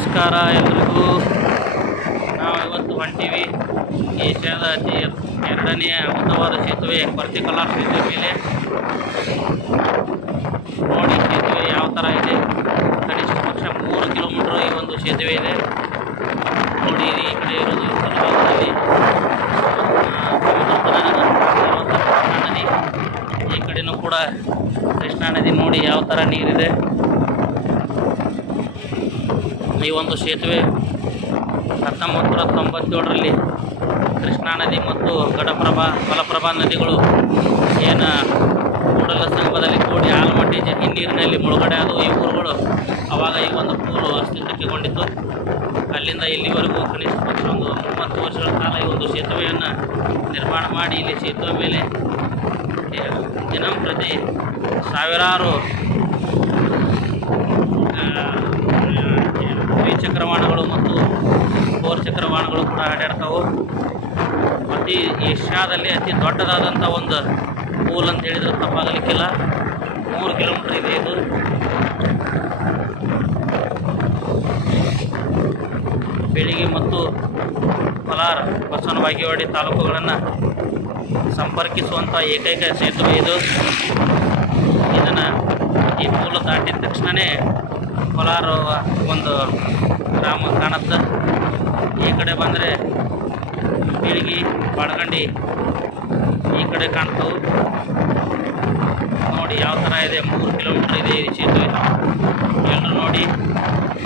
ನಮಸ್ಕಾರ ಎಲ್ರಿಗೂ. ನಾವು ಇವತ್ತು ಹೊಂಟೀವಿ ಏಷ್ಯಾದ ಅತಿ ಎರಡನೆಯ ಉದ್ದವಾದ ಸೇತುವೆ ಪರ್ತಿಕಲಾರ್ ಸೇತುವೆ ಮೇಲೆ. ನೋಡಿ ಸೇತುವೆ ಯಾವ ಥರ ಇದೆ. ಕನಿಷ್ಠ ಪಕ್ಷ 3 ಕಿಲೋಮೀಟರ್ ಈ ಒಂದು ಸೇತುವೆ ಇದೆ. ನೋಡಿ ಈ ಕಡೆ ಇರೋದು ತಲಭಾಗದಲ್ಲಿ ಕೃಷ್ಣಾ ನದಿ, ಈ ಕಡೆನೂ ಕೂಡ ಕೃಷ್ಣಾ ನದಿ. ನೋಡಿ ಯಾವ ಥರ ನೀರಿದೆ. ಈ ಒಂದು ಸೇತುವೆ 1997ರಲ್ಲಿ ಕೃಷ್ಣಾ ನದಿ ಮತ್ತು ಘಟಪ್ರಭಾ ಮಲಪ್ರಭಾ ನದಿಗಳು ಏನು ಕೂಡಲ ಸಂಗಮದಲ್ಲಿ ಕೂಡಿ ಆಲಮಟ್ಟಿ ನೀರಿನಲ್ಲಿ ಮುಳುಗಡೆ ಆದವು ಈ ಊರುಗಳು. ಆವಾಗ ಈ ಒಂದು ಪೂಲು ಅಸ್ತಿತ್ವಕ್ಕೆ ಕೊಂಡಿತ್ತು. ಅಲ್ಲಿಂದ ಇಲ್ಲಿವರೆಗೂ ಕನಿಷ್ಠ ಪಕ್ಷ ಒಂದು 30 ವರ್ಷಗಳ ಕಾಲ ಈ ಒಂದು ಸೇತುವೆಯನ್ನು ನಿರ್ಮಾಣ ಮಾಡಿ ಇಲ್ಲಿ ಸೇತುವೆ ಮೇಲೆ ದಿನಂಪ್ರತಿ ಸಾವಿರಾರು ದ್ವಿಚಕ್ರವಾಹನಗಳು ಮತ್ತು 4 ಚಕ್ರವಾಹನಗಳು ಕೂಡ ಅಡ್ಡಾಡ್ತಾವೆ. ಅತಿ ಏಷ್ಯಾದಲ್ಲಿ ಅತಿ ದೊಡ್ಡದಾದಂಥ ಒಂದು ಪೂಲ್ ಅಂತ ಹೇಳಿದ್ರೆ ತಪ್ಪಾಗಲಿಕ್ಕಿಲ್ಲ. 3 ಕಿಲೋಮೀಟರ್ ಇದೆ ಇದು. ಬೆಳಗಿ ಮತ್ತು ಕೋಲಾರ ಬಸವನ ಬಾಗೇವಾಡಿ ತಾಲೂಕುಗಳನ್ನು ಸಂಪರ್ಕಿಸುವಂಥ ಏಕೈಕ ಸೇತುವೆ ಇದು. ಇದನ್ನು ಈ ಪೂಲ್ ದಾಟಿದ ತಕ್ಷಣವೇ ಕೋಲಾರ ಒಂದು ಗ್ರಾಮ ಕಾಣುತ್ತೆ. ಈ ಕಡೆ ಬಂದರೆ ಬೀಳಗಿ ಬಾಳಗಂಡಿ ಈ ಕಡೆ ಕಾಣ್ತವೆ. ನೋಡಿ ಯಾವ ಥರ ಇದೆ. 3 ಕಿಲೋಮೀಟರ್ ಇದೆ ಈ ಸೇತುವೆ. ಎಲ್ಲರೂ ನೋಡಿ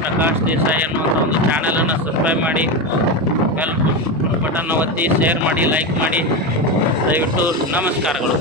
ಪ್ರಕಾಶ್ ದೇಸಾಯಿ ಅನ್ನುವಂಥ ಒಂದು ಚಾನಲನ್ನು ಸಬ್ಸ್ಕ್ರೈಬ್ ಮಾಡಿ, ಬೆಲ್ ಬಟನ್ ಒತ್ತಿ, ಶೇರ್ ಮಾಡಿ, ಲೈಕ್ ಮಾಡಿ. ದಯವಿಟ್ಟು ನಮಸ್ಕಾರಗಳು.